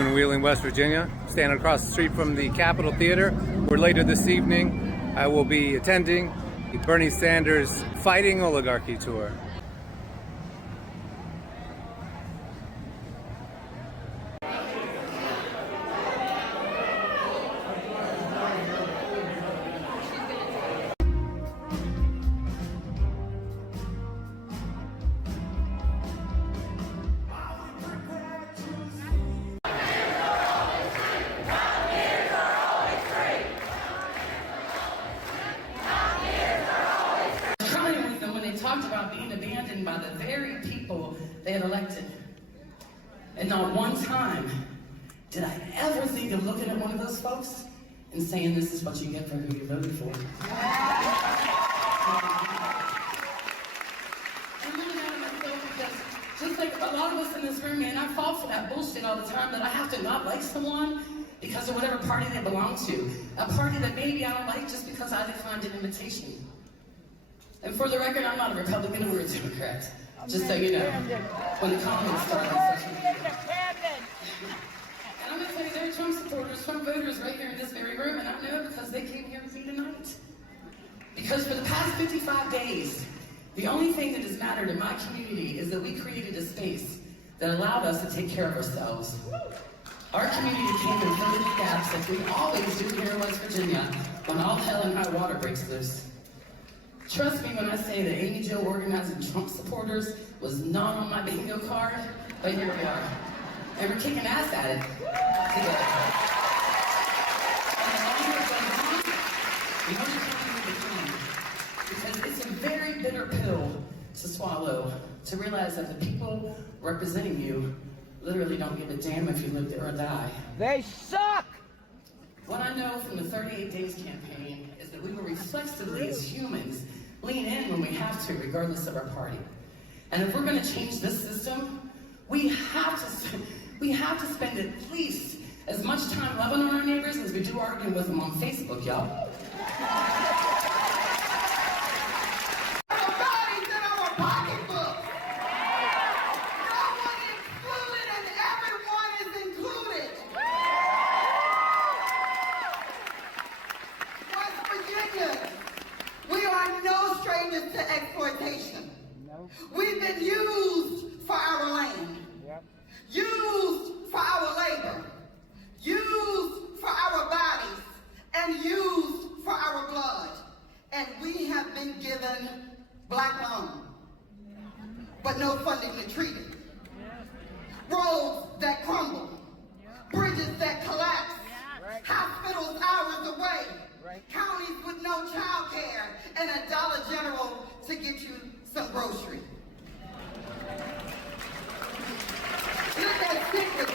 In Wheeling, West Virginia, standing across the street from the Capitol Theater, where later this evening I will be attending the Bernie Sanders Fighting Oligarchy Tour. Talked about being abandoned by the very people they had elected. And not one time did I ever think of looking at one of those folks and saying, this is what you get for who you voted for. I'm really mad at myself because just like a lot of us in this room, man, I fall for that bullshit all the time that I have to not like someone because of whatever party they belong to. A party that maybe I don't like just because I declined an invitation. And for the record, I'm not a Republican or a Democrat. Just so you know, when the comments start on social media. And I'm going to tell you, there are Trump supporters, Trump voters right here in this very room, and I know it because they came here with me tonight. Because for the past 55 days, the only thing that has mattered in my community is that we created a space that allowed us to take care of ourselves. Our community came and filled in the gaps like we always do here in West Virginia when all hell and high water breaks loose. Trust me when I say that Amy Jo organizing Trump supporters was not on my bingo card, but here we are. And we're kicking ass at it together. And the longer it goes on, the more determined we become. Because it's a very bitter pill to swallow, to realize that the people representing you literally don't give a damn if you live there or die. They suck! What I know from the 38 Days campaign is that we will reflexively, as humans, lean in when we have to, regardless of our party. And if we're going to change this system, we have to spend at least as much time loving on our neighbors as we do arguing with them on Facebook, y'all. To exploitation. No. We've been used for our land, used for our labor, used for our bodies, and used for our blood. And we have been given black loan, but no funding to treat it. Roads that crumble, bridges that collapse, hospitals hours away, counties with no child care, and a Dollar General to get you some groceries. Let that stick with you.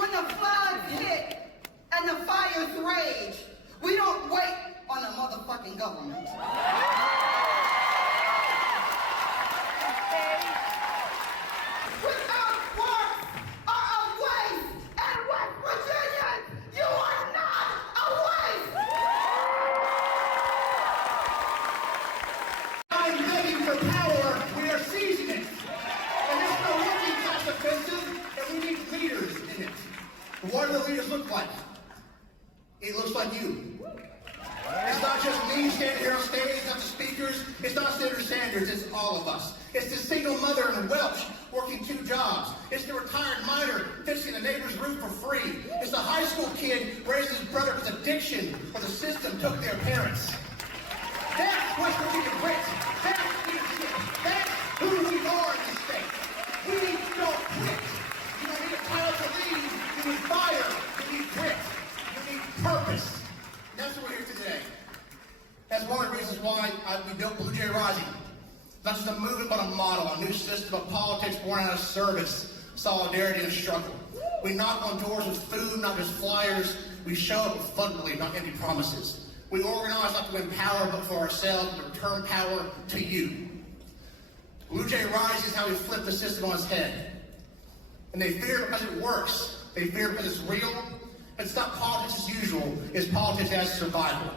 When the floods hit and the fires rage, we don't wait on the motherfucking government. What do the leaders look like? It looks like you. It's not just me standing here on stage, it's not the speakers, it's not Senator Sanders, it's all of us. It's the single mother in Welch working 2 jobs. It's the retired miner fixing the neighbor's roof for free. It's the high school kid raising his brother with addiction or the system took their parents. That's West Virginia grit. That's leadership. That's who we are in this state. We don't quit. You don't need a title to lead. You need fire. You need grit. You need purpose. And that's what we're here today. That's one of the reasons why we built Blue Jay Rising. Not just a movement, but a model, a new system of politics born out of service, solidarity, and struggle. We knock on doors with food, not just flyers. We show up with fun relief, not empty promises. We organize not to win power, but for ourselves, and return power to you. Blue Jay Rising is how we flip the system on its head. And they fear because it works. They fear because it's real. It's not politics as usual. It's politics as survival.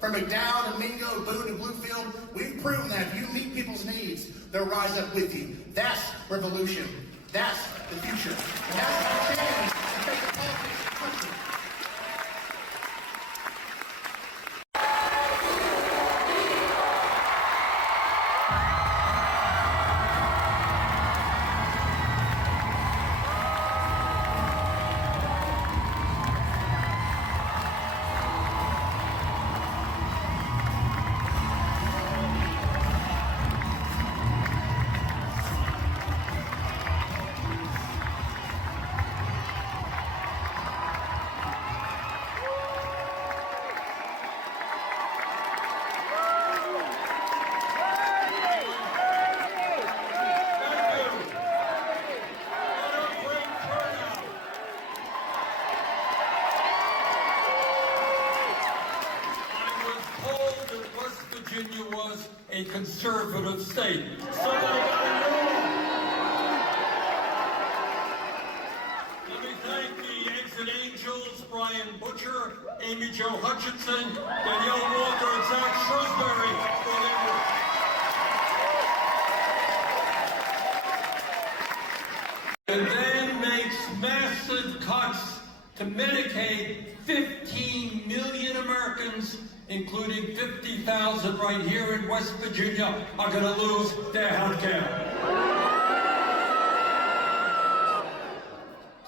From McDowell to Mingo, Boone to Bluefield, we've proven that if you meet people's needs, they'll rise up with you. That's revolution. That's the future. And that's the change to make the politics of the country. Virginia was a conservative state. So I gotta know. Let me thank the Exit Angels, Brian Butcher, Amy Jo Hutchinson, Danielle Walker, and Zach Shrewsbury for their work. And then makes massive cuts to Medicaid. 15 million Americans, including 50,000 right here in West Virginia, are going to lose their health care.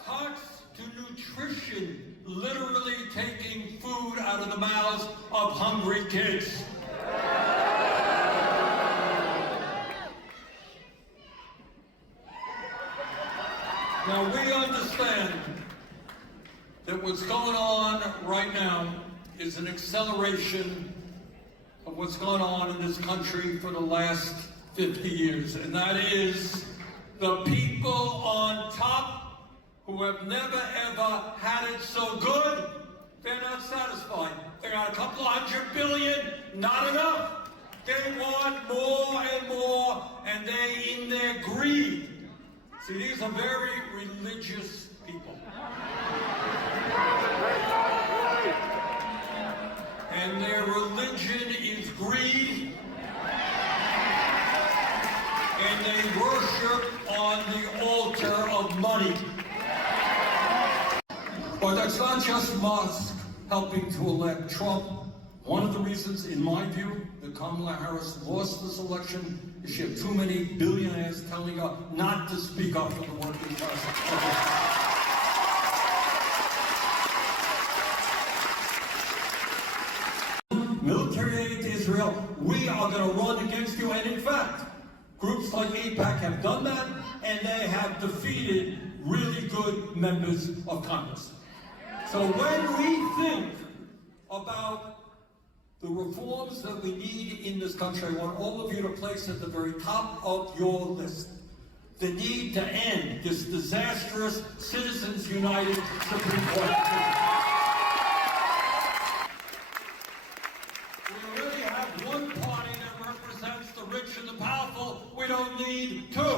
Cuts to nutrition, literally taking food out of the mouths of hungry kids. Now we understand that what's going on right now is an acceleration of what's gone on in this country for the last 50 years, and that is the people on top who have never ever had it so good, they're not satisfied. They got a couple $100 billion, not enough. They want more and more, and they, in their greed, see, these are very religious people. And their religion is greed, and they worship on the altar of money. But that's not just Musk helping to elect Trump. One of the reasons, in my view, that Kamala Harris lost this election is she had too many billionaires telling her not to speak up for the working class. Military aid to Israel, we are going to run against you. And in fact, groups like AIPAC have done that, and they have defeated really good members of Congress. So when we think about the reforms that we need in this country, I want all of you to place at the very top of your list the need to end this disastrous Citizens United Supreme Court decision. We already have one party that represents the rich and the powerful. We don't need two.